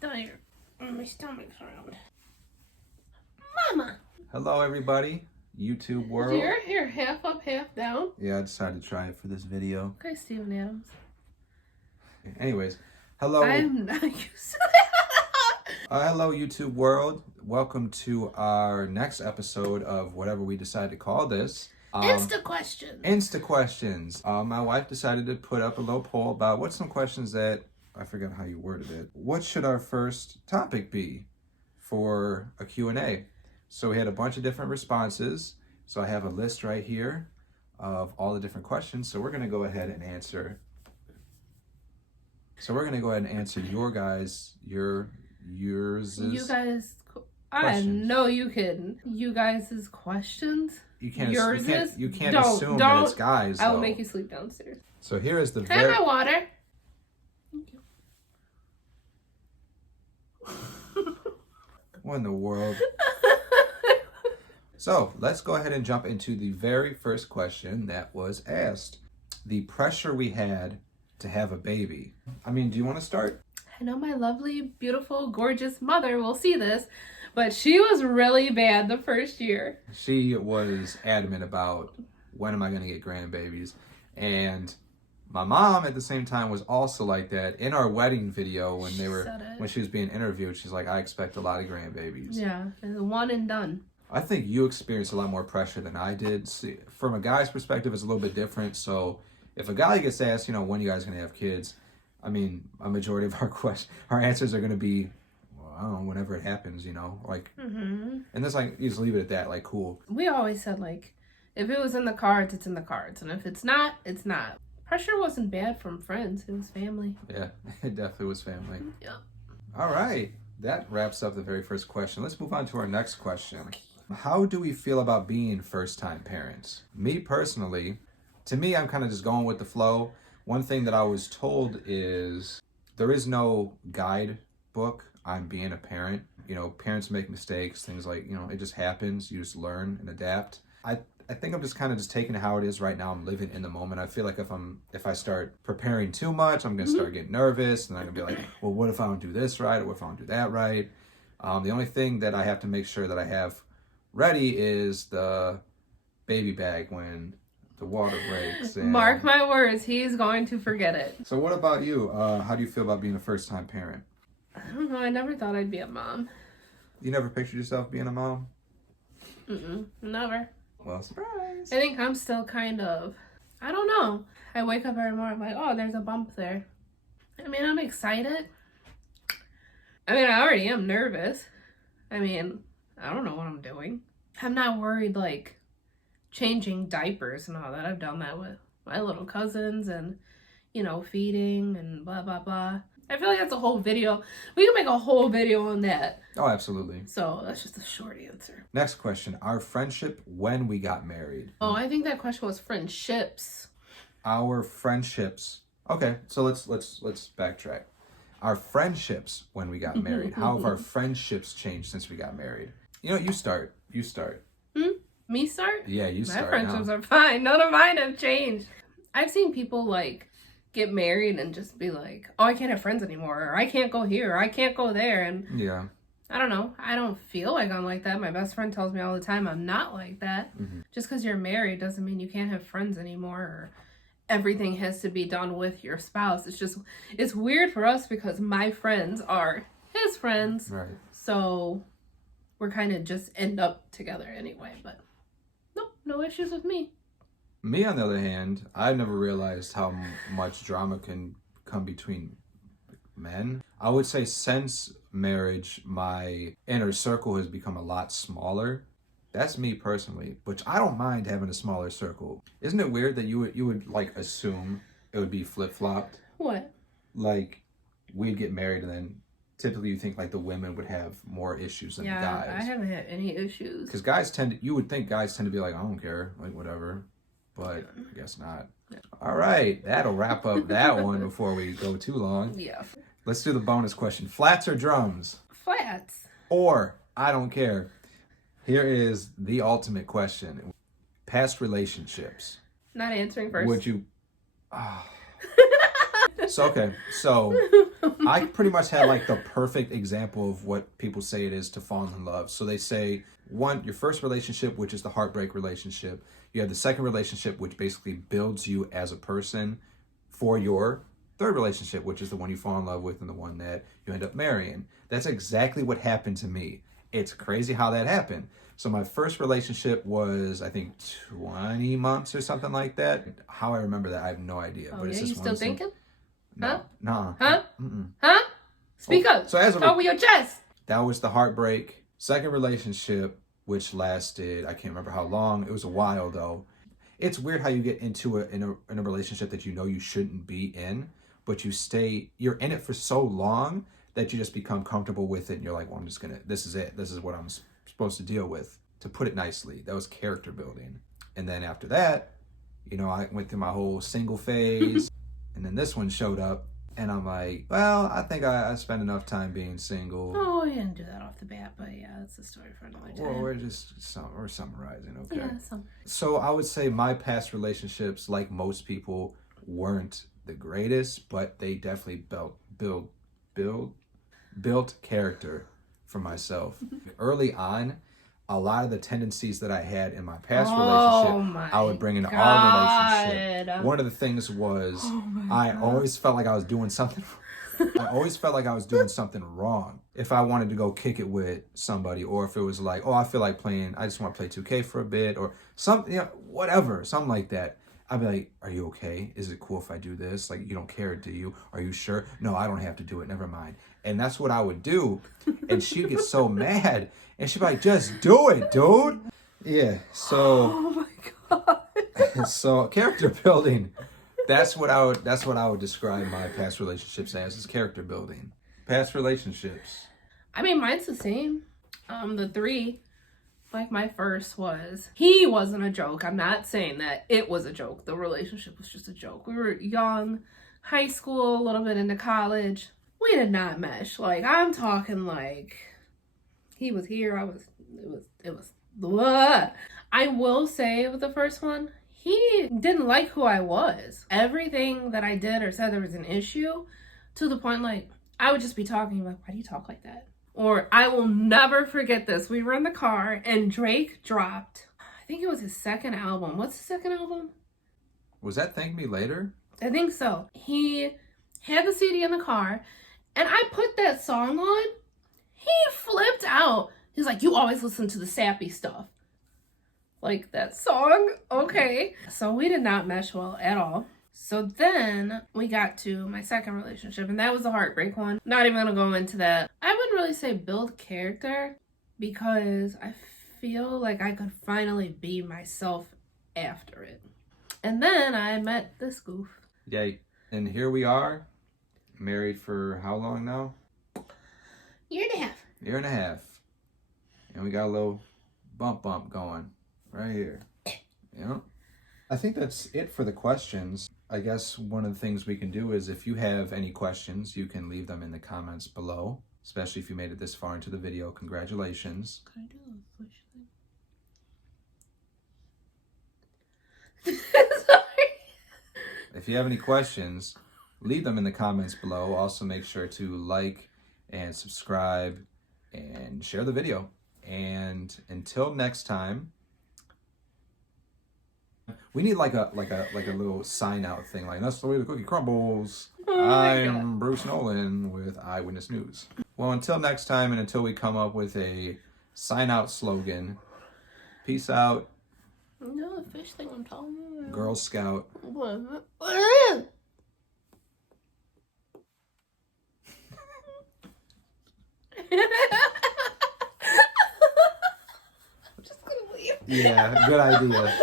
tired. My stomach's around. Mama! Hello, everybody. YouTube world. You're half up, half down. Yeah, I decided to try it for this video. Okay, Steven Adams. Anyways, hello. I'm not used to that. Hello, YouTube world. Welcome to our next episode of whatever we decide to call this. Insta questions. Insta questions. My wife decided to put up a little poll about what's some questions that, I forgot how you worded it. What should our first topic be for a Q&A? So we had a bunch of different responses. So I have a list right here of all the different questions. So we're going to go ahead and answer. Your guys, yours. You guys, I know you can. You guys' questions. You can't Don't assume that it's guys. I will though. make you sleep downstairs. So here is the Can I have my water? Thank you. What in the world? So let's go ahead and jump into the very first question that was asked. The pressure we had to have a baby. I mean, do you want to start? I know my lovely, beautiful, gorgeous mother will see this, but she was really bad the first year. She was adamant about when am I going to get grandbabies. And my mom at the same time was also like that. In our wedding video when she was being interviewed, she's like, I expect a lot of grandbabies. Yeah, and one and done. I think you experienced a lot more pressure than I did. See, from a guy's perspective, it's a little bit different. So if a guy gets asked, when you guys going to have kids, I mean, a majority of our answers are going to be, well, I don't know, whenever it happens, And that's like, you just leave it at that, like, cool. We always said, if it was in the cards, it's in the cards. And if it's not, it's not. Pressure wasn't bad from friends. It was family. Yeah, it definitely was family. Yeah. All right. That wraps up the very first question. Let's move on to our next question. How do we feel about being first-time parents? Me personally, to me, I'm kind of just going with the flow. One thing that I was told is there is no guidebook on being a parent. Parents make mistakes, things like, it just happens. You just learn and adapt. I think I'm just kind of just taking it how it is right now. I'm living in the moment. I feel like if I start preparing too much, I'm going to start getting nervous, and I'm going to be like, well, what if I don't do this right? Or what if I don't do that right? The only thing that I have to make sure that I have ready is the baby bag when the water breaks. And... Mark my words, he's going to forget it. So what about you? How do you feel about being a first-time parent? I don't know. I never thought I'd be a mom. You never pictured yourself being a mom? Never. Well, surprise. I think I'm still kind of, I don't know. I wake up every morning, I'm like, oh, there's a bump there. I mean, I'm excited. I mean, I already am nervous. I mean, I don't know what I'm doing. I'm not worried, changing diapers and all that. I've done that with my little cousins and, feeding and blah, blah, blah. I feel like that's a whole video. We can make a whole video on that. Oh, absolutely. So that's just a short answer. Next question. Our friendship when we got married. Oh, I think that question was friendships. Our friendships. Okay, so let's backtrack. Our friendships when we got married. How have our friendships changed since we got married? You start. You start. Me start? Yeah, you start. My friendships are fine. None of mine have changed. I've seen people get married and just be like, oh, I can't have friends anymore, or I can't go here, or I can't go there, and yeah, I don't know. I don't feel like I'm like that. My best friend tells me all the time I'm not like that. Just because you're married doesn't mean you can't have friends anymore, or everything has to be done with your spouse. It's weird for us because my friends are his friends, right? So we're kind of just end up together anyway, but no issues with me. Me, on the other hand, I've never realized how much drama can come between men. I would say since marriage, my inner circle has become a lot smaller. That's me personally, which I don't mind having a smaller circle. Isn't it weird that you would assume it would be flip-flopped? What? We'd get married and then typically you think the women would have more issues than the guys. I haven't had any issues. Because you would think guys tend to be like, I don't care, whatever. But I guess not. Yeah. All right, that'll wrap up that one before we go too long. Yeah. Let's do the bonus question. Flats or drums? Flats. Or, I don't care. Here is the ultimate question. Past relationships. Not answering first. Would you... So I pretty much had like the perfect example of what people say it is to fall in love. So they say your first relationship, which is the heartbreak relationship. You have the second relationship, which basically builds you as a person for your third relationship, which is the one you fall in love with and the one that you end up marrying. That's exactly what happened to me. It's crazy how that happened. So my first relationship was, I think, 20 months or something like that. How I remember that, I have no idea. Oh, but it's yeah, you just still thinking? No. Nah. Huh? Mm-mm. Huh? Speak up. So Talk with your chest. That was the heartbreak. Second relationship, which lasted, I can't remember how long. It was a while though. It's weird how you get into in a relationship that you know you shouldn't be in, but you're in it for so long that you just become comfortable with it, and you're like, well, this is it. This is what I'm supposed to deal with. To put it nicely, that was character building. And then after that, I went through my whole single phase, and then this one showed up, and I'm like, well, I think I spent enough time being single. Oh, we didn't do that off the bat, but yeah, that's a story for another time. Well, we're summarizing, okay? Yeah, So I would say my past relationships, like most people, weren't the greatest, but they definitely built character for myself. Early on, a lot of the tendencies that I had in my past relationship, I would bring into our relationship. One of the things was I always felt like I was doing something. I always felt like I was doing something wrong. If I wanted to go kick it with somebody, or if it was like, oh, I feel like I just want to play 2K for a bit, or something, whatever, something like that. I'd be like, are you okay? Is it cool if I do this? Like, you don't care, do you? Are you sure? No, I don't have to do it. Never mind. And that's what I would do. And she'd get so mad. And she'd be like, just do it, dude. Yeah, so. Oh my God. So character building. That's what I would describe my past relationships as, is character building. Past relationships. I mean, mine's the same. The 3. Like my first he wasn't a joke. I'm not saying that it was a joke. The relationship was just a joke. We were young, high school, a little bit into college. We did not mesh. Like, I'm talking like he was here. It was blah. I will say with the first one, he didn't like who I was. Everything that I did or said, there was an issue, to the point like I would just be talking like, why do you talk like that? Or I will never forget this. We were in the car and Drake dropped, I think it was his second album. What's the second album? Was that Thank Me Later? I think so. He had the CD in the car and I put that song on. He flipped out. He's like, you always listen to the sappy stuff. Like, that song? Okay. So we did not mesh well at all. So then we got to my second relationship, and that was the heartbreak one. Not even gonna go into that. I wouldn't really say build character, because I feel like I could finally be myself after it. And then I met this goof. Yeah, and here we are, married for how long now? Year and a half. Year and a half. And we got a little bump going right here. Yeah. I think that's it for the questions. I guess one of the things we can do is, if you have any questions, you can leave them in the comments below, especially if you made it this far into the video. Congratulations. Can I do a push thing? Sorry. If you have any questions, leave them in the comments below. Also, make sure to like and subscribe and share the video. And until next time, we need like a little sign out thing, like, that's the way the cookie crumbles. I'm Bruce Nolan with Eyewitness News. Well, until next time, and until we come up with a sign out slogan, peace out. No, the fish thing I'm talking about. Girl Scout. What? I'm just gonna leave. Yeah, good idea.